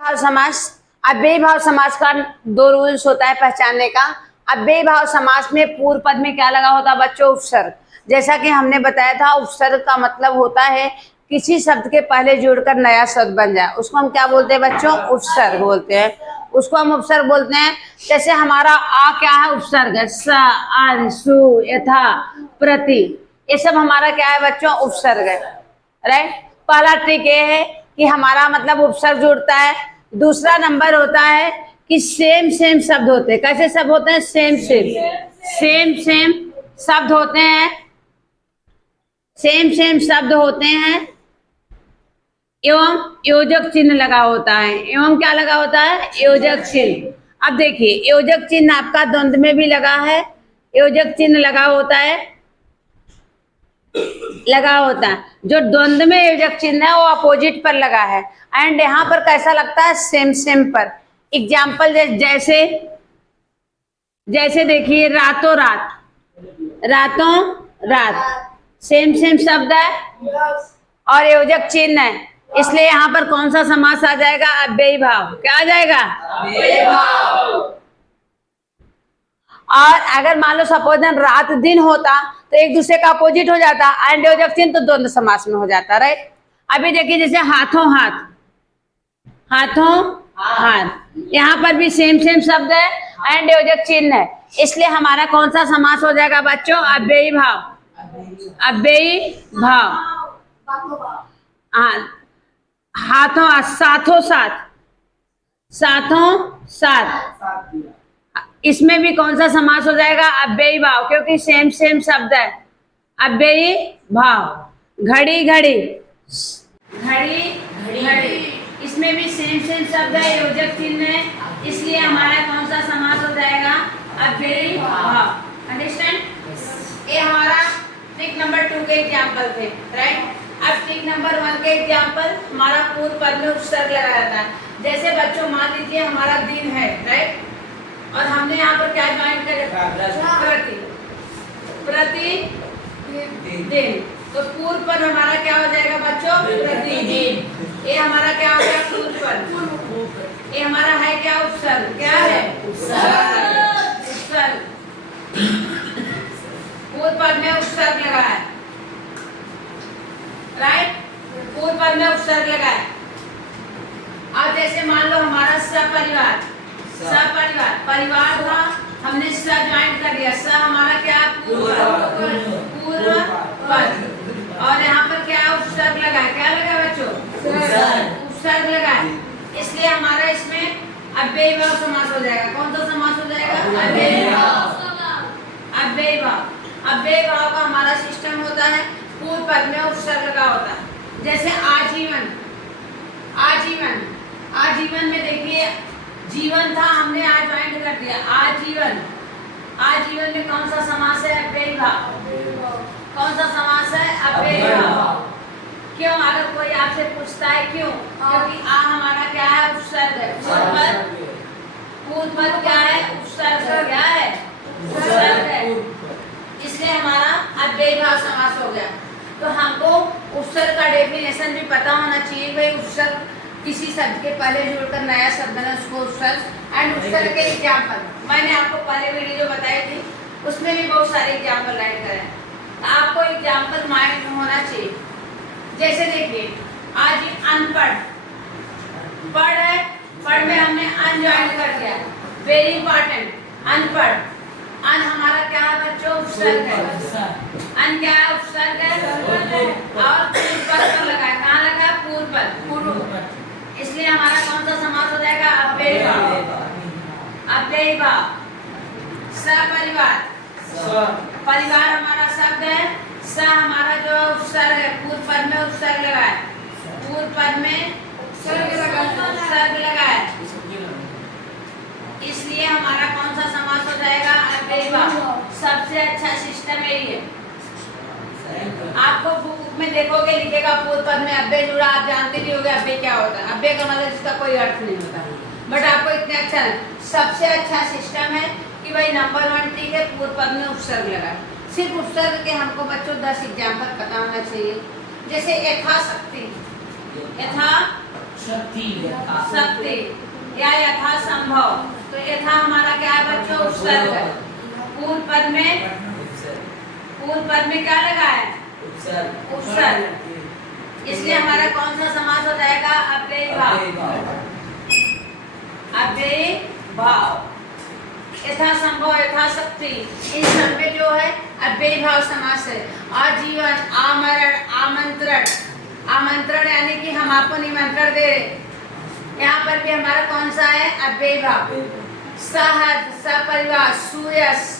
भाव समास। अव्ययी भाव समास का दो रूल्स होता है पहचानने का। अव्ययी भाव समास में पूर्व पद में क्या लगा होता है बच्चों? उपसर्ग। जैसा कि हमने बताया था, उपसर्ग का मतलब होता है किसी शब्द के पहले जुड़कर नया शब्द बन जाए, उसको हम क्या बोलते हैं बच्चों? उपसर्ग बोलते हैं। उसको हम उपसर्ग बोलते हैं। जैसे हमारा आ क्या है? उपसर्ग है। स, अन, सु, यथा, प्रति, ये सब हमारा क्या है बच्चों? उपसर्ग है। राइट। पहला ट्रिक ये है कि हमारा मतलब उपसर्ग जुड़ता है। दूसरा नंबर होता है कि सेम सेम शब्द होते हैं। कैसे शब्द होते हैं? सेम सेम शब्द होते हैं। सेम शब्द होते हैं एवं योजक चिन्ह लगा होता है। एवं क्या लगा होता है? योजक चिन्ह। अब देखिए, योजक चिन्ह आपका द्वंद्व में भी लगा है। योजक चिन्ह लगा होता है जो द्वंद्व में योजक चिन्ह है वो अपोजिट पर लगा है। एंड यहाँ पर कैसा लगता है? सेम पर। एग्जाम्पल जैसे देखिए, रातों रात सेम शब्द है और योजक चिन्ह है, इसलिए यहाँ पर कौन सा समास आ जाएगा? अव्ययी भाव। क्या आ जाएगा? अव्ययी भाव। और अगर मान लो सपोज रात दिन होता तो एक दूसरे का अपोजिट हो जाता, एंड योजक चिन्ह तो द्वंद्व समास में हो जाता। राइट। अभी देखिए, जैसे हाथों हाथ, यहाँ पर भी सेम शब्द है एंड योजक चिन्ह है, इसलिए हमारा कौन सा समास हो जाएगा बच्चों? अव्ययी भाव। हाँ, हाथों साथों साथ, इसमें भी कौन सा समास हो जाएगा? अव्ययी भाव, क्योंकि सेम शब्द है। अव्ययी भाव। घड़ी, इसमें भी सेम शब्द है, योजक चिन्ह है, इसलिए हमारा कौन सा समास हो जाएगा? अव्ययी भाव। अंडरस्टैंड? ये हमारा ट्रिक नंबर 2 के एग्जाम्पल थे। राइट। अब ट्रिक नंबर 1 के एग्जाम्पल, हमारा पूर्व पद में उपसर्ग लगाया था। जैसे बच्चों मान लीजिए हमारा दिन है। राइट। और हमने यहाँ पर क्या ज्वाइन कर? प्रति दिन। तो पूर्व पद हमारा क्या हो जाएगा बच्चों? प्रतिदिन। ये हमारा क्या हो गया? पूर्व पद। ये हमारा है क्या? उपसर्ग। क्या है? उपसर्ग। पूर्व पद में उपसर्ग लगा है। राइट। पूर्व पद में उपसर्ग लगा है। अब जैसे मान लो हमारा सपरिवार परिवार था, हमने स ज्वाइन कर दिया। स हमारा क्या? पूर्व पद। और यहाँ पर क्या? उपसर्ग लगा है। क्या लगा बच्चों? उपसर्ग लगा है, इसलिए हमारा इसमें अव्ययी भाव समास हो जाएगा। कौन सा समास हो जाएगा? अव्ययी भाव। अव्ययी भाव का हमारा सिस्टम होता है, पूर्व पद में उपसर्ग लगा होता है। जैसे आजीवन में देखिए, जीवन था, हमने आज ज्वाइन कर दिया। आजीवन में कौन सा समास है? अव्ययी भाव। कौन सा समास है? अव्ययी भाव। क्यों? अगर कोई आपसे पूछता है क्यों? क्योंकि आ हमारा क्या है? उपसर्ग है। पूर्व पद क्या है? उपसर्ग है। क्या है? उपसर्ग है, इसलिए हमारा अव्ययी भाव समास हो गया। तो हमको उपसर्ग का डेफिनेशन भी पता होना चाहिए। भाई उपसर्ग किसी शब्द के पहले जुड़कर नया शब्द बना, उसको उपसर्ग। एंड उपसर्ग के एग्जाम्पल मैंने आपको पहले वीडियो जो बताई थी उसमें भी बहुत सारे एग्जाम्पल राइट करें, तो आपको एग्जाम्पल माइंड में होना चाहिए। जैसे देखिए, आज अनपढ़, पढ़ है, पढ़ में हमने अन ज्वाइन कर दिया। वेरी इंपॉर्टेंट, अनपढ़। अन हमारा क्या है बच्चों? उपसर्ग है। अन क्या है? उपसर्ग है। और पूर्व पद पर लगा है। कहाँ लगा है? पूर्व पद। इसलिए हमारा कौन सा समास हो जाएगा? अव्ययी भाव। सपरिवार, परिवार हमारा शब्द है। स हमारा जो उपसर्ग है, पूर्व पद में उपसर्ग लगा है। पूर्व पद में उपसर्ग लगा है, इसलिए हमारा कौन सा समास हो जाएगा? अव्ययी भाव। सबसे अच्छा सिस्टम यही है। आपको बुक में देखोगे लिखेगा पूर्व पद में अव्यय जुड़ा, आप जानते भी होंगे अव्यय क्या होता है। अव्यय का मतलब इसका कोई अर्थ नहीं होता, बट आपको इतने अच्छा सबसे अच्छा सिस्टम है कि भाई नंबर 1 ठीक है, पूर्व पद में उपसर्ग लगा। सिर्फ उपसर्ग के हमको बच्चों 10 एग्जाम्पल पता होना चाहिए। जैसे यथाशक्ति, शक्ति या यथा संभव। तो यथा हमारा क्या है बच्चों? उपसर्ग। पूर्व पद में क्या लगा है? उपसर्ग। इसलिए हमारा कौन सा समास हो जाएगा? अव्ययीभाव। अव्ययीभाव, यथा संभव, यथा शक्ति, इन सब में जो है अव्ययीभाव समास है। आजीवन, आमरण, आमंत्रण। आमंत्रण यानी कि हम आपको निमंत्रण दे रहे, यहाँ पर भी हमारा कौन सा है? अव्ययीभाव। सहज, सपरिवार, सुयश,